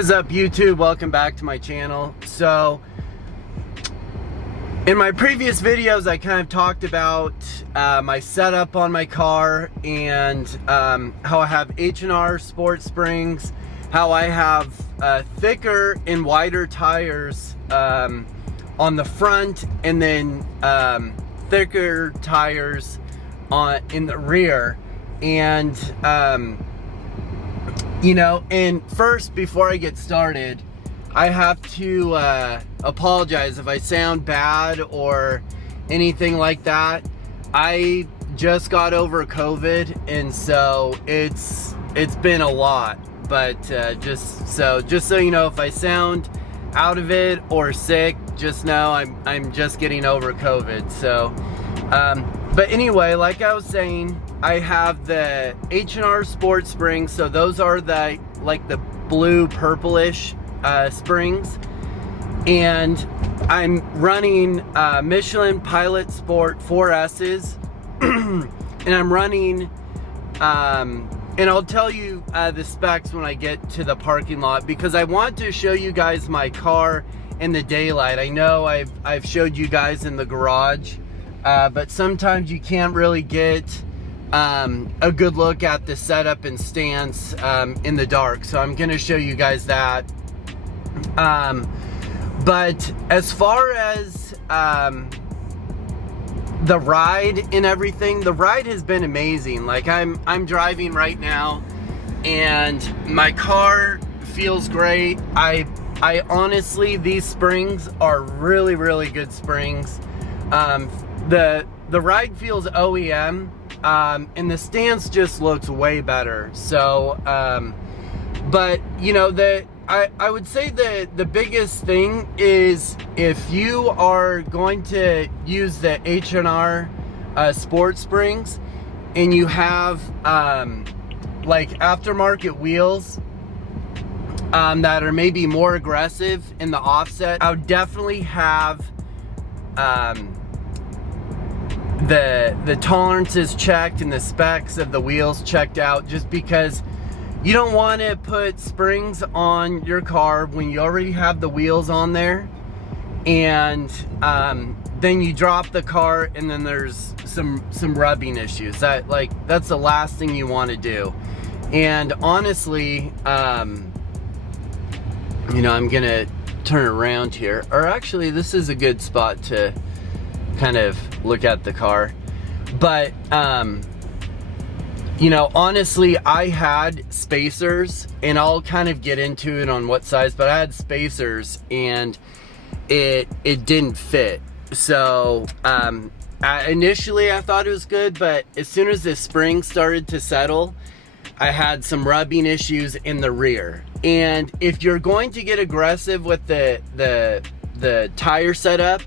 What is up, YouTube? Welcome back to my channel. So in my previous videos I kind of talked about my setup on my car and how I have H&R Sport Springs, how I have thicker and wider tires on the front, and then thicker tires in the rear. And you know, and first, before I get started, I have to apologize if I sound bad or anything like that. I just got over COVID, and so it's been a lot. But just so you know, if I sound out of it or sick, just know I'm just getting over COVID. So, but anyway, like I was saying, I have the H&R Sport Springs. So those are the blue purplish springs, and I'm running Michelin Pilot Sport 4S's and I'm running and I'll tell you the specs when I get to the parking lot, because I want to show you guys my car in the daylight. I know I've showed you guys in the garage, but sometimes you can't really get a good look at the setup and stance in the dark, so I'm gonna show you guys that. But as far as the ride and everything, the ride has been amazing. Like I'm driving right now and my car feels great. I honestly, these springs are really good springs. The ride feels OEM. And the stance just looks way better. So, but you know, I would say the biggest thing is, if you are going to use the H&R Sport Springs and you have like aftermarket wheels that are maybe more aggressive in the offset, I would definitely have the tolerances checked and the specs of the wheels checked out, just because you don't want to put springs on your car when you already have the wheels on there, and then you drop the car and then there's some rubbing issues. That's the last thing you want to do. And honestly, you know, I'm gonna turn around here, or actually this is a good spot to kind of look at the car. But you know, honestly, I had spacers, and I'll kind of get into it on what size, but I had spacers and it didn't fit. So initially I thought it was good, but as soon as the spring started to settle, I had some rubbing issues in the rear. And if you're going to get aggressive with the tire setup,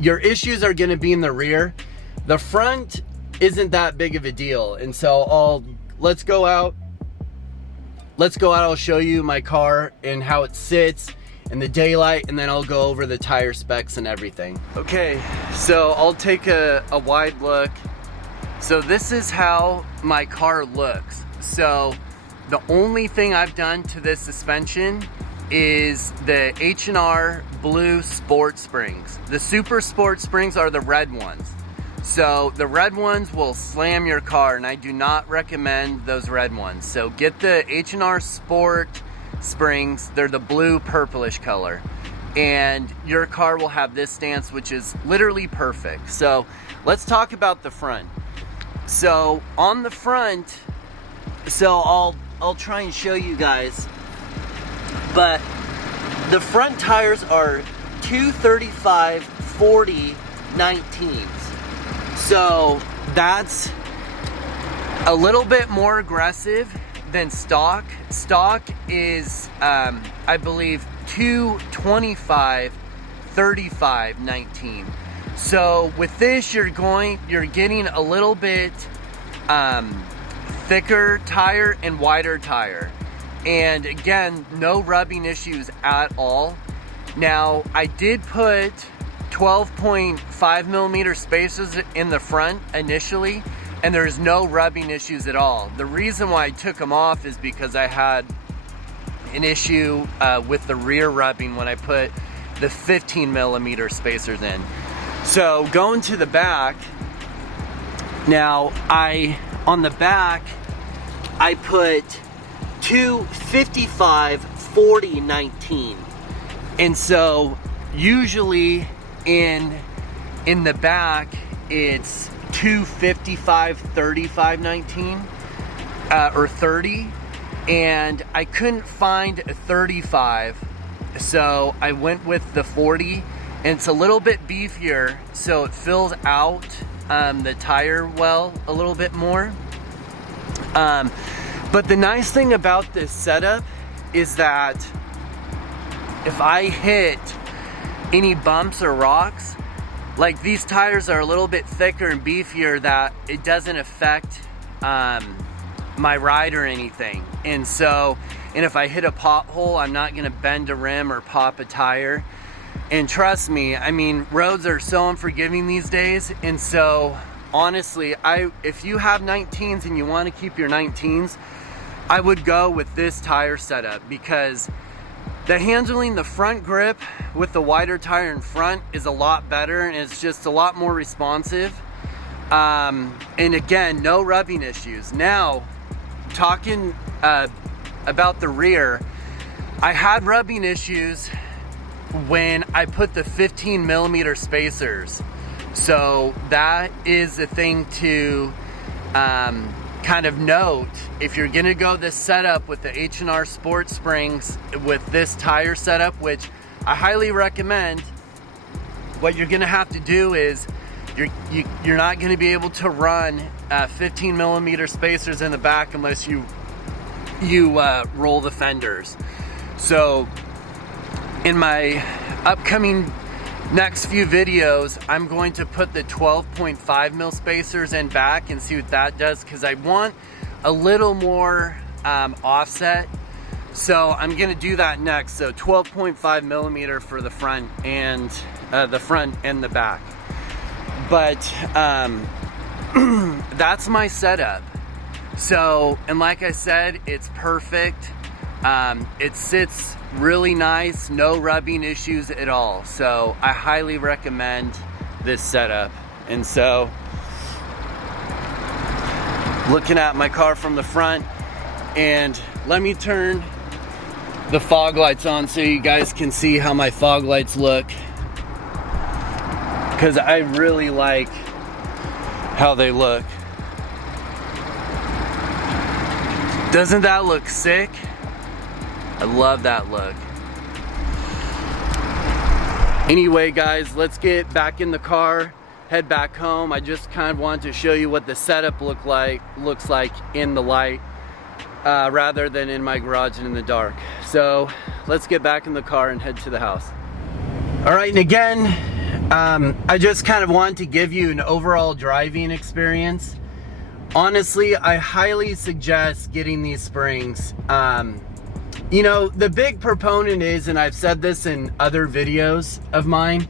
your issues are going to be in the rear. The front isn't that big of a deal. And so let's go out, I'll show you my car and how it sits in the daylight, and then I'll go over the tire specs and everything. Okay, so I'll take a wide look. So this is how my car looks. So the only thing I've done to this suspension is the H&R Blue Sport Springs. The Super Sport Springs are the red ones. So the red ones will slam your car, and I do not recommend those red ones. So get the H&R Sport Springs. They're the blue purplish color, and your car will have this stance, which is literally perfect. So let's talk about the front. So on the front, so I'll try and show you guys, but the front tires are 235 40 19s. So that's a little bit more aggressive than stock. Stock is I believe 225 35 19. So with this, you're getting a little bit thicker tire and wider tire. And again, no rubbing issues at all. Now, I did put 12.5 millimeter spacers in the front initially, and there's no rubbing issues at all. The reason why I took them off is because I had an issue with the rear rubbing when I put the 15mm spacers in. So going to the back, now on the back, I put two 55-40-19. And so usually in the back, it's two 55-35-19 or 30. And I couldn't find a 35. So I went with the 40. And it's a little bit beefier, so it fills out the tire well a little bit more. But the nice thing about this setup is that if I hit any bumps or rocks, like these tires are a little bit thicker and beefier, that it doesn't affect my ride or anything. And if I hit a pothole, I'm not gonna bend a rim or pop a tire. And trust me, I mean, roads are so unforgiving these days. And so honestly, if you have 19s and you want to keep your 19s, I would go with this tire setup, because the handling the front grip with the wider tire in front is a lot better, and it's just a lot more responsive. And again, no rubbing issues. Now, talking about the rear, I had rubbing issues when I put the 15mm spacers. So that is a thing to kind of note. If you're gonna go this setup with the H&R Sport Springs with this tire setup, which I highly recommend, what you're gonna have to do is you're not gonna be able to run 15mm spacers in the back unless you roll the fenders. So in my upcoming next few videos, I'm going to put the 12.5mm spacers in back and see what that does, because I want a little more offset. So I'm gonna do that next. So 12.5mm for the front and the back. But that's my setup. So, and like I said, it's perfect. It sits really nice, no rubbing issues at all. So I highly recommend this setup. And so, looking at my car from the front, and let me turn the fog lights on so you guys can see how my fog lights look, because I really like how they look. Doesn't that look sick? I love that look. Anyway, guys, let's get back in the car, head back home. I just kind of wanted to show you what the setup looks like in the light, rather than in my garage and in the dark. So let's get back in the car and head to the house. All right, and again, I just kind of wanted to give you an overall driving experience. Honestly, I highly suggest getting these springs. You know, the big proponent is, and I've said this in other videos of mine,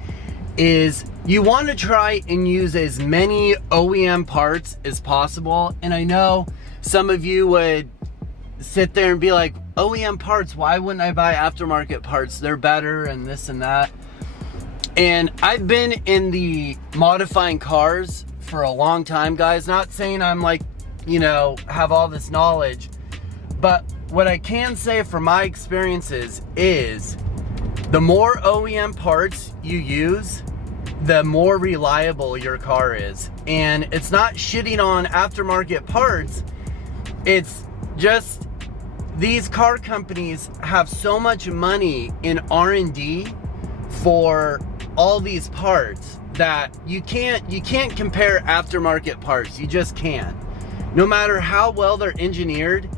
is you want to try and use as many OEM parts as possible. And I know some of you would sit there and be like, OEM parts, why wouldn't I buy aftermarket parts? They're better and this and that. And I've been in the modifying cars for a long time, guys. Not saying I'm like, you know, have all this knowledge, but what I can say from my experiences is the more OEM parts you use, the more reliable your car is. And it's not shitting on aftermarket parts, it's just these car companies have so much money in R&D for all these parts that you can't compare aftermarket parts. You just can't. No matter how well they're engineered,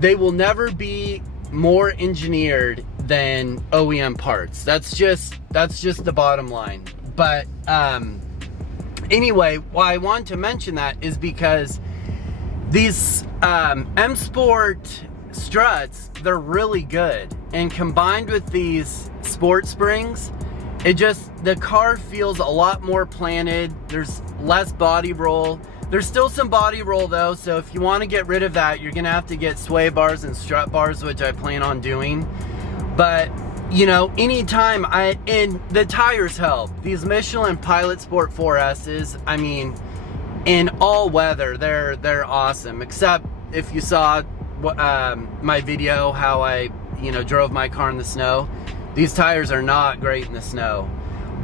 they will never be more engineered than OEM parts. That's just the bottom line. But anyway, why I want to mention that is because these M Sport struts, they're really good, and combined with these Sport Springs, the car feels a lot more planted. There's less body roll. There's still some body roll though, so if you want to get rid of that, you're gonna have to get sway bars and strut bars, which I plan on doing. But you know, anytime and the tires help. These Michelin Pilot Sport 4S's, I mean, in all weather, they're awesome. Except if you saw my video how I, you know, drove my car in the snow. These tires are not great in the snow.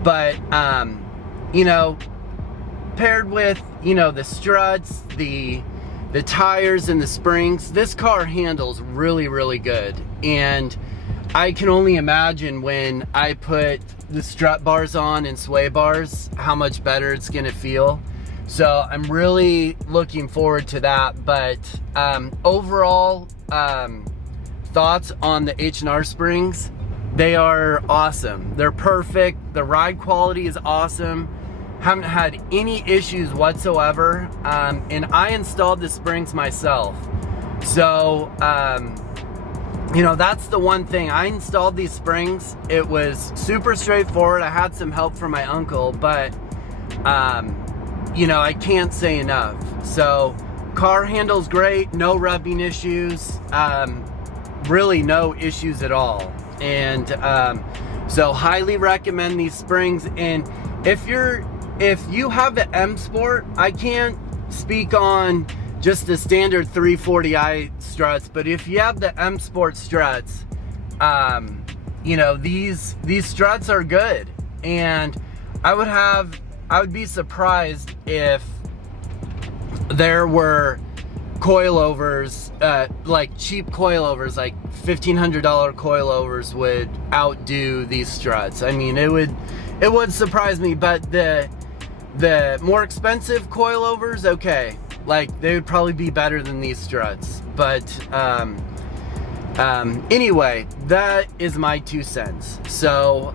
But you know, paired with, you know, the struts, the tires and the springs, this car handles really, really good. And I can only imagine when I put the strut bars on and sway bars, how much better it's gonna feel. So I'm really looking forward to that. But overall thoughts on the H&R Springs, they are awesome. They're perfect. The ride quality is awesome. Haven't had any issues whatsoever. And I installed the springs myself. So, you know, that's the one thing. I installed these springs. It was super straightforward. I had some help from my uncle, but, you know, I can't say enough. So, car handles great. No rubbing issues. Really no issues at all. And so highly recommend these springs. And if you have the M Sport, I can't speak on just the standard 340i struts, but if you have the M Sport struts, you know, these struts are good. And I would be surprised if there were coilovers, like cheap coilovers, like $1,500 coilovers would outdo these struts. I mean, it would surprise me. But the more expensive coilovers, okay, like they would probably be better than these struts. But anyway, that is my 2 cents. So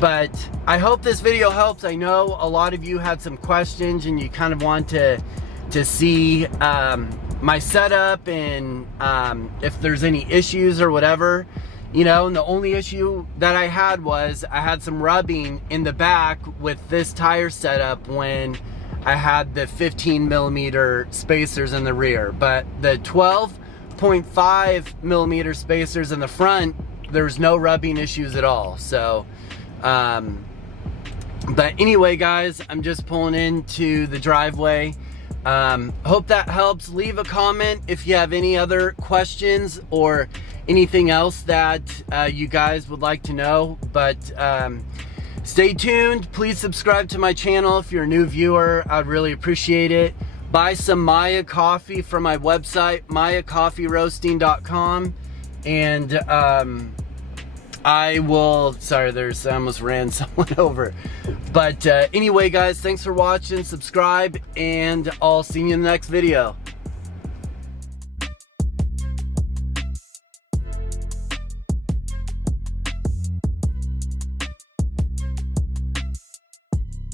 but I hope this video helps. I know a lot of you had some questions and you kind of want to see my setup and if there's any issues or whatever, you know. And the only issue that I had was I had some rubbing in the back with this tire setup when I had the 15mm spacers in the rear. But the 12.5mm spacers in the front, there's no rubbing issues at all. So but anyway, guys, I'm just pulling into the driveway. Hope that helps. Leave a comment if you have any other questions or anything else that you guys would like to know. But stay tuned. Please subscribe to my channel if you're a new viewer. I'd really appreciate it. Buy some Maya coffee from my website, mayacoffeeroasting.com. And I almost ran someone over. But anyway, guys, thanks for watching. Subscribe, and I'll see you in the next video.